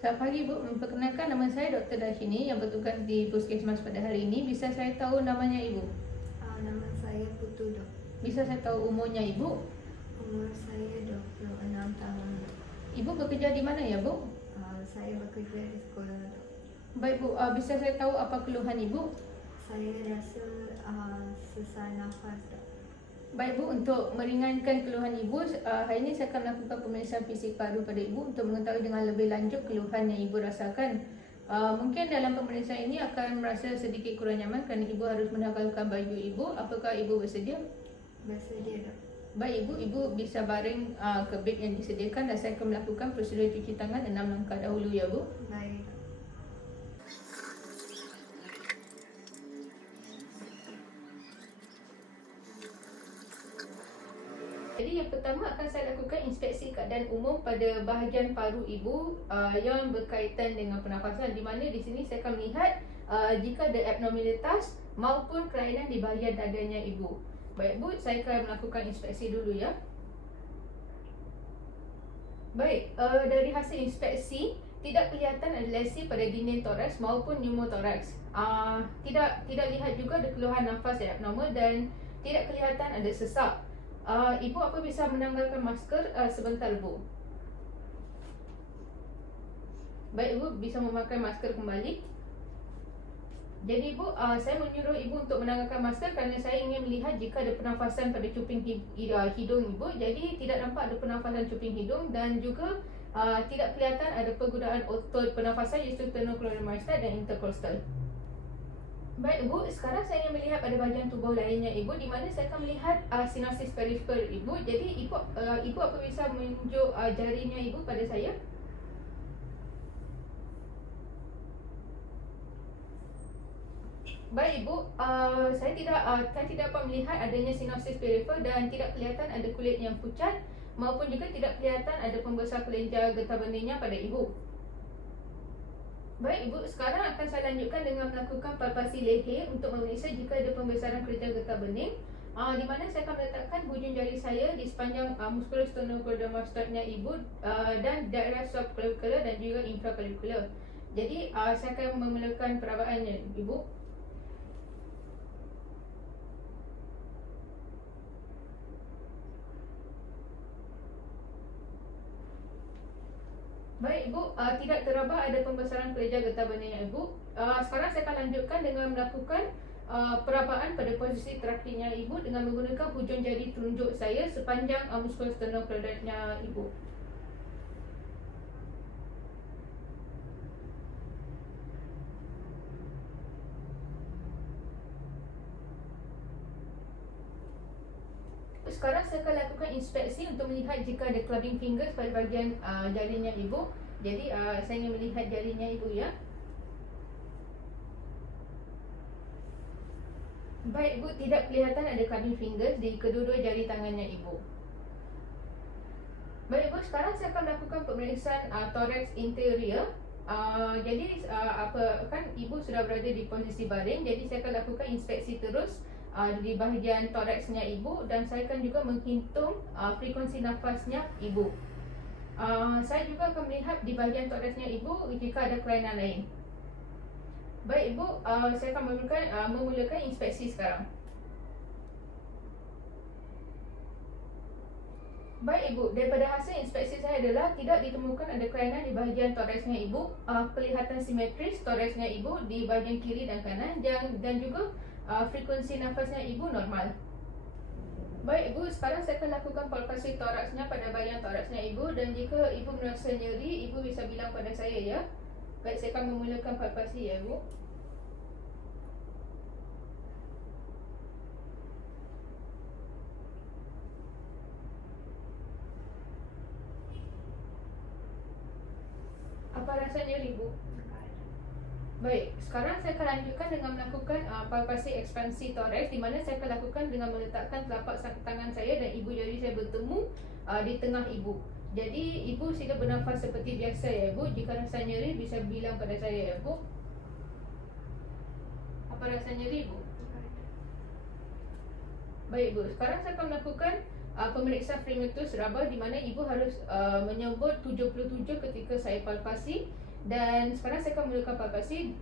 Selamat pagi Bu, memperkenalkan nama saya Dr. Dashini yang bertugas di Puskesmas pada hari ini. Bisa saya tahu namanya Ibu? Nama saya Putu Dok. Bisa saya tahu umurnya Ibu? Umur saya 26 tahun. Ibu bekerja di mana ya Bu? Saya bekerja di sekolah Dok. Baik Bu, bisa saya tahu apa keluhan Ibu? Saya rasa sesak nafas Dok. Baik Bu, untuk meringankan keluhan Ibu, hari ini saya akan melakukan pemeriksaan fisik paru pada Ibu untuk mengetahui dengan lebih lanjut keluhan yang Ibu rasakan. Mungkin dalam pemeriksaan ini akan merasa sedikit kurang nyaman kerana Ibu harus menanggalkan baju Ibu. Apakah Ibu bersedia? Bersedia Dok. Baik Ibu, Ibu bisa baring ke beg yang disediakan dan saya akan melakukan prosedur cuci tangan 6 langkah dahulu ya Bu. Baik Dok. Jadi yang pertama akan saya lakukan inspeksi keadaan umum pada bahagian paru Ibu yang berkaitan dengan pernafasan, di mana di sini saya akan melihat jika ada abnormalitas maupun kelainan di bahagian dadanya Ibu. Baik Bu, saya akan melakukan inspeksi dulu ya. Baik, dari hasil inspeksi tidak kelihatan ada lesi pada dinding toraks maupun pneumotoraks. Tidak lihat juga ada keluhan nafas yang abnormal dan tidak kelihatan ada sesak. Ibu apa bisa menanggalkan masker sebentar Bu? Baik Ibu, bisa memakai masker kembali. Jadi Ibu, saya menyuruh Ibu untuk menanggalkan masker kerana saya ingin melihat jika ada pernafasan pada cuping hidung Ibu. Jadi tidak nampak ada pernafasan cuping hidung dan juga tidak kelihatan ada penggunaan otot pernafasan iaitu sternocleidomastoid mastoid dan intercostal. Baik Ibu, sekarang saya ingin melihat pada bahagian tubuh lainnya Ibu, di mana saya akan melihat sinopsis perifer Ibu. Jadi Ibu apa bisa menunjuk jarinya Ibu pada saya? Baik Ibu, saya tidak dapat melihat adanya sinopsis perifer dan tidak kelihatan ada kulit yang pucat maupun juga tidak kelihatan ada pembesar kelenjar getah beningnya pada Ibu. Baik Ibu, sekarang akan saya lanjutkan dengan melakukan palpasi leher untuk memeriksa jika ada pembesaran kelenjar getah bening, di mana saya akan meletakkan hujung jari saya di sepanjang musculus sternocleidomastoidnya Ibu dan daerah subclavicular dan juga infraclavicular. Jadi saya akan memulakan perabaannya Ibu. Baik Ibu, tidak terabah ada pembesaran kelenjar getah beningnya Ibu. Sekarang saya akan lanjutkan dengan melakukan perabaan pada posisi terakhirnya Ibu dengan menggunakan hujung jari telunjuk saya sepanjang musculus sternocleidomastoidnya Ibu. Sekarang saya akan lakukan inspeksi untuk melihat jika ada clubbing fingers pada bahagian jarinya Ibu. Jadi saya ingin melihat jarinya Ibu ya. Baik Ibu, tidak kelihatan ada clubbing fingers di kedua-dua jari tangannya Ibu. Baik Ibu, sekarang saya akan melakukan pemeriksaan thorax interior. Jadi kan Ibu sudah berada di posisi baring, jadi saya akan lakukan inspeksi terus di bahagian thoraxnya Ibu dan saya akan juga menghitung frekuensi nafasnya Ibu. Saya juga akan melihat di bahagian thoraxnya Ibu jika ada kelainan lain. Baik Ibu, saya akan memulakan inspeksi sekarang. Baik Ibu, daripada hasil inspeksi saya adalah tidak ditemukan ada kelainan di bahagian thoraxnya Ibu. Kelihatan simetris thoraxnya Ibu di bahagian kiri dan kanan dan juga frekuensi nafasnya Ibu normal. Baik Ibu, sekarang saya akan lakukan palpasi toraksnya pada bahagian toraksnya Ibu dan jika Ibu merasa nyeri, Ibu bisa bilang pada saya ya. Baik, saya akan memulakan palpasi ya Ibu. Apa rasa nyeri Ibu? Baik, sekarang saya akan lanjutkan dengan melakukan palpasi ekspansi toraks, di mana saya akan lakukan dengan meletakkan telapak tangan saya dan ibu jari saya bertemu di tengah Ibu. Jadi Ibu sila bernafas seperti biasa ya Ibu. Jika rasa nyeri bisa bilang pada saya ya Ibu. Apa rasa nyeri Ibu? Baik Ibu, sekarang saya akan melakukan pemeriksaan fremetus raba, di mana Ibu harus menyebut 77 ketika saya palpasi Dan sekarang saya akan mulakan palpasi.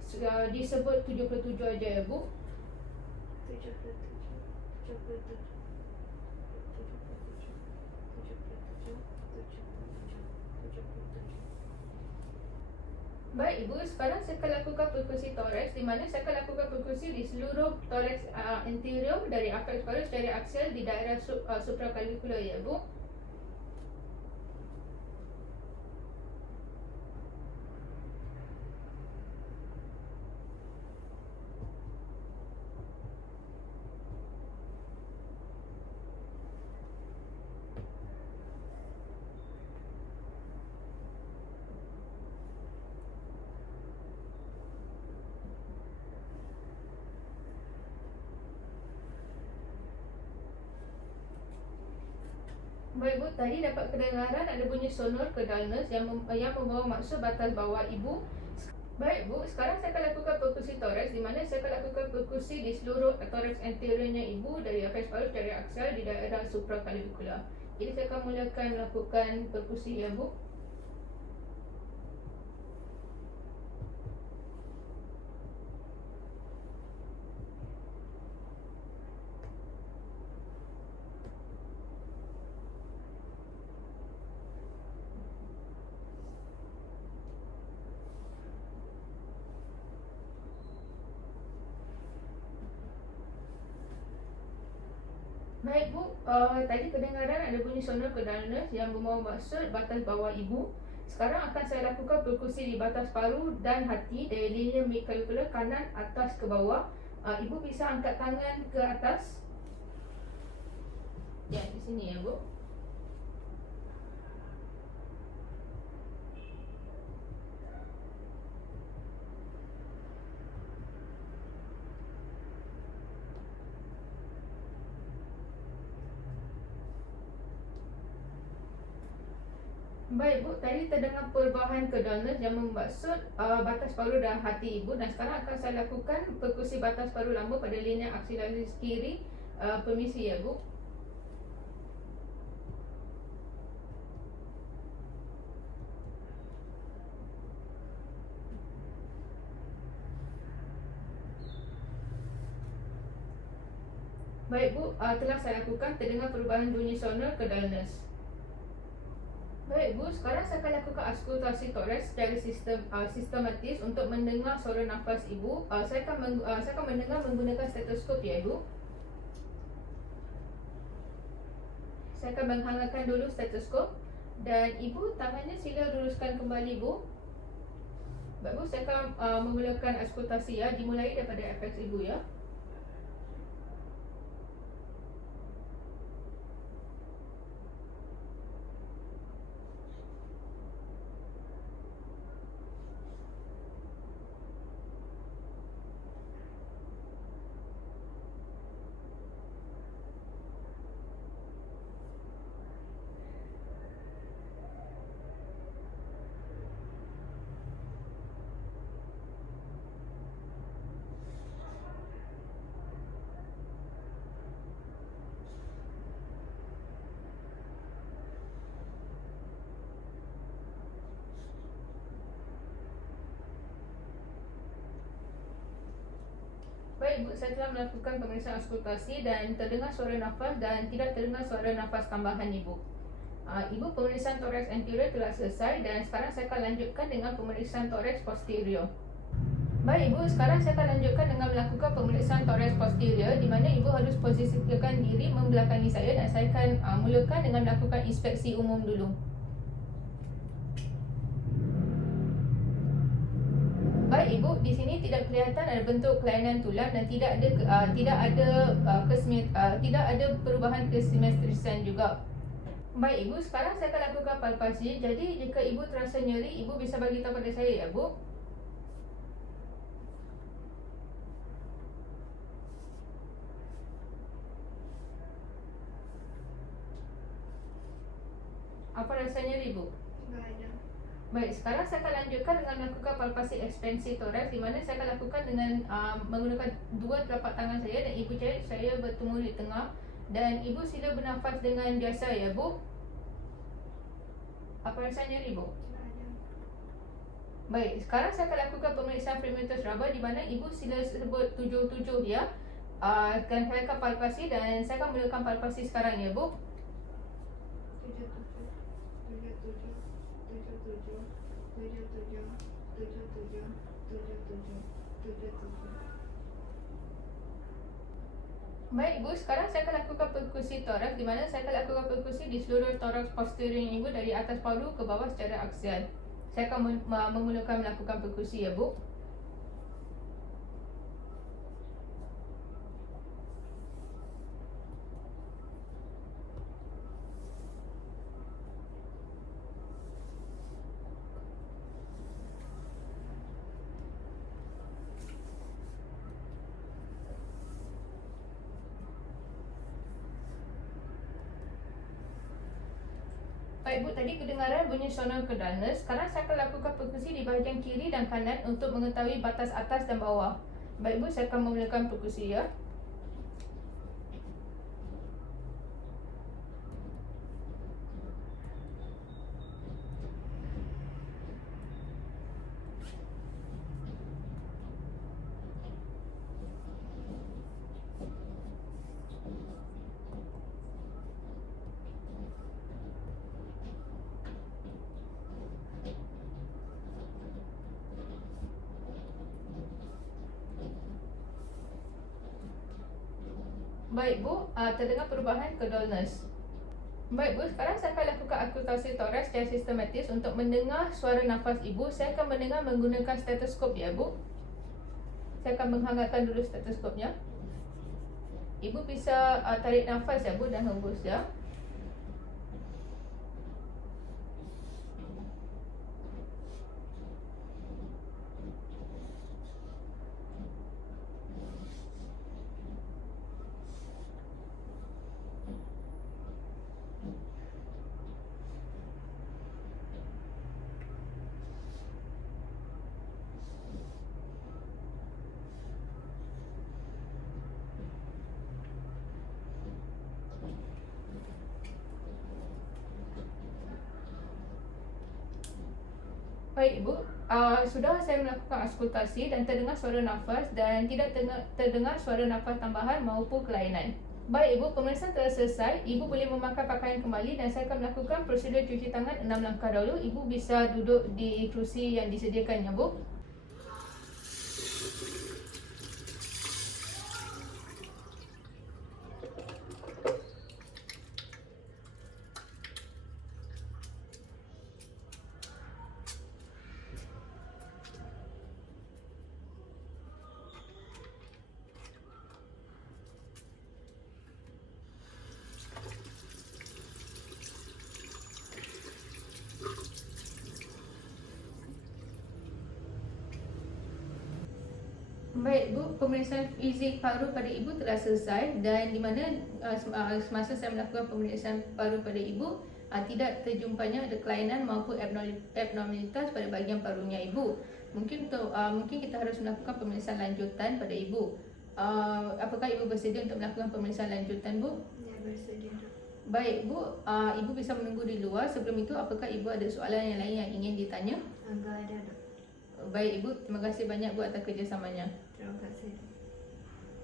Disebut 77 aja ya Bu. 77, 77, 77, 77. Baik Ibu, sekarang saya akan lakukan perkusi toraks, di mana saya akan lakukan perkusi di seluruh toraks anterior dari apex paru secara aksial di daerah supraclavicular ya Bu. Baik Bu, tadi dapat kedengaran ada bunyi sonor ke dullness yang membawa maksud batas bawah Ibu. Baik Bu, sekarang saya akan lakukan perkusi toraks, di mana saya akan lakukan perkusi di seluruh toraks anteriornya Ibu dari apex paru secara aksial di daerah supraclavicular. Jadi saya akan mulakan melakukan perkusi ya Bu. Baik Bu, tadi kedengaran ada bunyi sonor ke dullness yang membawa maksud batas bawah Ibu. Sekarang akan saya lakukan perkusi di batas paru dan hati dari linear midclavicular kanan atas ke bawah. Ibu bisa angkat tangan ke atas. Ya, di sini ya Bu. Baik Bu, tadi terdengar perubahan ke dullness yang bermaksud batas paru dan hati Ibu. Dan sekarang akan saya lakukan perkusi batas paru lama pada linear aksilaris kiri. Permisi ya Bu. Baik Bu, telah saya lakukan, terdengar perubahan bunyi sonor ke dullness. Baik Bu, sekarang saya akan lakukan auskultasi toraks secara sistematis untuk mendengar suara nafas Ibu. Saya akan mendengar menggunakan stetoskop ya Ibu. Saya akan menghangatkan dulu stetoskop. Dan Ibu, tangannya sila luruskan kembali Bu. Baik Bu, saya akan memulakan auskultasi ya. Dimulai daripada apex Ibu ya. Baik Bu, saya telah melakukan pemeriksaan auskultasi dan terdengar suara nafas dan tidak terdengar suara nafas tambahan Ibu. Ibu, pemeriksaan toraks anterior telah selesai dan sekarang saya akan lanjutkan dengan pemeriksaan toraks posterior. Baik Ibu, sekarang saya akan lanjutkan dengan melakukan pemeriksaan toraks posterior, di mana Ibu harus posisikan diri membelakangi saya dan saya akan mulakan dengan melakukan inspeksi umum dulu. Baik Ibu, di sini tidak kelihatan ada bentuk kelainan tulang dan tidak ada perubahan kesimetrisan juga. Baik Ibu, sekarang saya akan lakukan palpasi. Jadi jika Ibu terasa nyeri, Ibu bisa bagi tahu pada saya ya Bu. Apa rasa nyeri Ibu? Enggak ada. Baik, sekarang saya akan lanjutkan dengan melakukan palpasi ekspansi toraks, di mana saya akan lakukan dengan menggunakan dua telapak tangan saya dan Ibu cari saya bertemu di tengah. Dan Ibu sila bernafas dengan biasa ya Bu. Apa rasanya Ibu? Enggak ada. Baik, sekarang saya akan lakukan pemeriksaan perimeter raba di mana ibu sila sebut 77 ya. Dan saya akan palpasi dan saya akan mulakan palpasi sekarang ya Bu. 77. Baik Ibu, sekarang saya akan lakukan perkusi toraks di mana saya akan lakukan perkusi di seluruh toraks posterior Ibu dari atas paru ke bawah secara aksial. Saya akan memulakan melakukan perkusi ya Bu. Baik Bu, tadi kedengaran bunyi sonor kedana. Sekarang saya akan lakukan perkusi di bahagian kiri dan kanan untuk mengetahui batas atas dan bawah. Baik Bu, saya akan memulakan perkusi ya. Baik Bu, terdengar perubahan ke dullness. Baik Bu, sekarang saya akan lakukan auskultasi toraks secara sistematis untuk mendengar suara nafas Ibu. Saya akan mendengar menggunakan stetoskop ya Bu. Saya akan menghangatkan dulu stetoskopnya. Ibu bisa tarik nafas ya Bu dan hembus ya. Baik Ibu, sudah saya melakukan auskultasi dan terdengar suara nafas dan tidak terdengar suara nafas tambahan maupun kelainan. Baik Ibu, pemeriksaan telah selesai. Ibu boleh memakai pakaian kembali dan saya akan melakukan prosedur cuci tangan 6 langkah dahulu. Ibu bisa duduk di kerusi yang disediakannya Bu. Baik Bu, pemeriksaan fizik paru pada Ibu telah selesai dan di mana semasa saya melakukan pemeriksaan paru pada Ibu tidak terjumpanya ada kelainan maupun abnormalitas pada bahagian parunya Ibu. Mungkin kita harus melakukan pemeriksaan lanjutan pada Ibu. Apakah Ibu bersedia untuk melakukan pemeriksaan lanjutan Bu? Ya, bersedia. Baik Bu, Ibu bisa menunggu di luar. Sebelum itu apakah Ibu ada soalan yang lain yang ingin ditanya? Enggak ada, Dok. Baik Ibu, terima kasih banyak Bu atas kerjasamanya. Terima kasih.